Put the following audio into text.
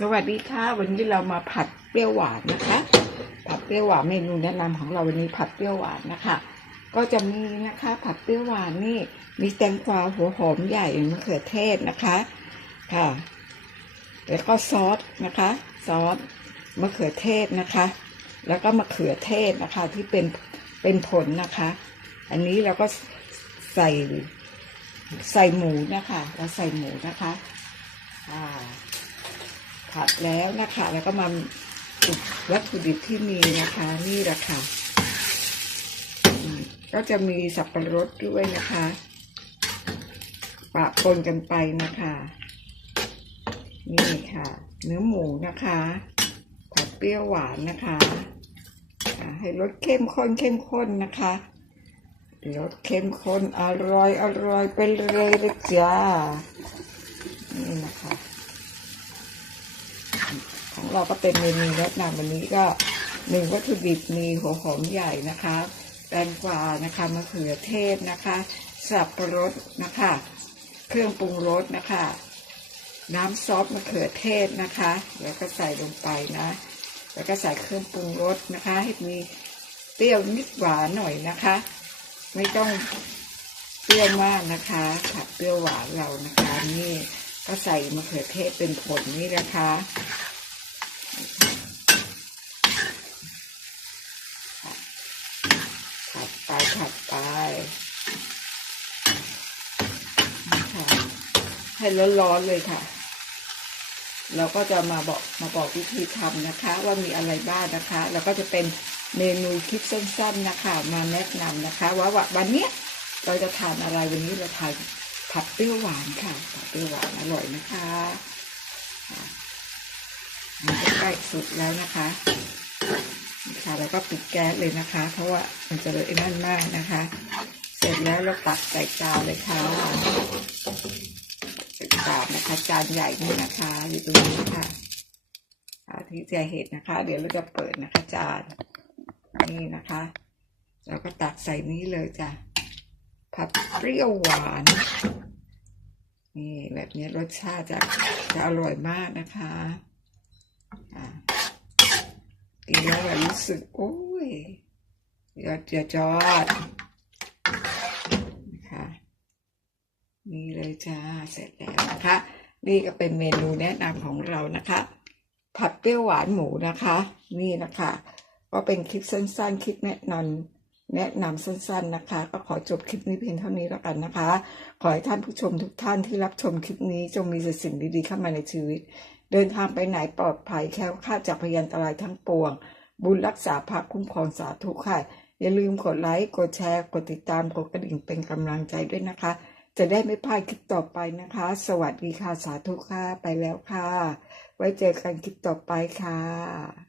สวัสดีค่ะ วันนี้เรามาผัดเปรี้ยวหวานนะคะ ผัดเปรี้ยวหวานเมนูแนะนำของเราวันนี้ผัดเปรี้ยวหวานนะคะ ก็จะมีนะคะ ผัดเปรี้ยวหวานนี่มีแตงกวาหัวหอมใหญ่มะเขือเทศนะคะค่ะแล้วก็ซอสนะคะ ซอสมะเขือเทศนะคะ แล้วก็มะเขือเทศนะคะที่เป็นเป็นผลนะคะ อันนี้เราก็ใส่ใส่หมูนะคะเราใส่หมูนะคะอ่า ผัดแล้วนะคะ แล้วก็มาวัตถุดิบที่มีนะคะ นี่แหละค่ะก็จะมีสับปะรดด้วยนะคะปะปนกันไปนะคะนี่ค่ะ เนื้อหมูนะคะผัดเปรี้ยวหวานนะคะให้รสเข้มข้นเข้มข้นนะคะรสเข้มข้นอร่อยอร่อยไปเลยเลยจ้านี่นะคะ ของเราก็เป็นเมนูแนะนำวันนี้ก็หนึ่งวัตถุดิบมีหัวหอมใหญ่นะคะแตงกวานะคะมะเขือเทศนะคะ สับปะรดนะคะ เครื่องปรุงรสนะคะ น้ำซอสมะเขือเทศนะคะ แล้วก็ใส่ลงไปนะ แล้วก็ใส่เครื่องปรุงรสนะคะ ให้มีเปรี้ยวนิดหวานหน่อยนะคะ ไม่ต้องเปรี้ยวมากนะคะผัดเปรี้ยวหวานเรานะคะนี่ก็ใส่มะเขือเทศเป็นผลนี่นะคะ ผัดไปผัดไปนะคะ ให้ร้อนๆเลยค่ะ เราก็จะมาบอกมาบอกวิธีทำนะคะ ว่ามีอะไรบ้างนะคะแล้วก็จะเป็นเมนูคลิปสั้นๆนะคะ มาแนะนำนะคะ ว่าวันนี้เราจะทานอะไรวันนี้เราทานผัดเปรี้ยวหวานค่ะผัดเปรี้ยวหวานอร่อยนะคะมันก็ใกล้สุดแล้วนะคะค่ะแล้วก็ปิดแก๊สเลยนะคะ เพราะว่ามันจะเลยนั่นมากนะคะ เสร็จแล้วเราตักใส่จานเลยค่ะ ส่จานนะคะจานใหญ่นี่นะคะ อยู่ตรงนี้ค่ะที่จะเห็นนะคะ เดี๋ยวเราจะเปิดนะคะจานนี่นะคะ เราก็ตักใส่นี้เลยจ้ะผัดเปรี้ยวหวาน นี่แบบนี้รสชาติจะจะอร่อยมากนะคะกินแล้วแบบรู้สึก โอ้ยยอดยอดยอดนะคะนี่เลยจ้า เสร็จแล้วนะคะ นี่ก็เป็นเมนูแนะนำของเรานะคะ ผัดเปรี้ยวหวานหมูนะคะ นี่นะคะ ก็เป็นคลิปสั้นๆ คลิปแนะนำแนะนำสั้นๆนะคะ ก็ขอจบคลิปนี้เพียงเท่านี้แล้วกันนะคะ ขอให้ท่านผู้ชมทุกท่านที่รับชมคลิปนี้จงมีแต่สิ่งดีๆเข้ามาในชีวิต เดินทางไปไหนปลอดภัยแคล้วคลาดจากพยันตรายทั้งปวง บุญรักษาภาคคุ้มครองสาธุค่ะอย่าลืมกดไลค์ กดแชร์ กดติดตาม กดกระดิ่งเป็นกำลังใจด้วยนะคะ จะได้ไม่พลาดคลิปต่อไปนะคะ สวัสดีค่ะ สาธุค่ะ ไปแล้วค่ะ ไว้เจอกันคลิปต่อไปค่ะ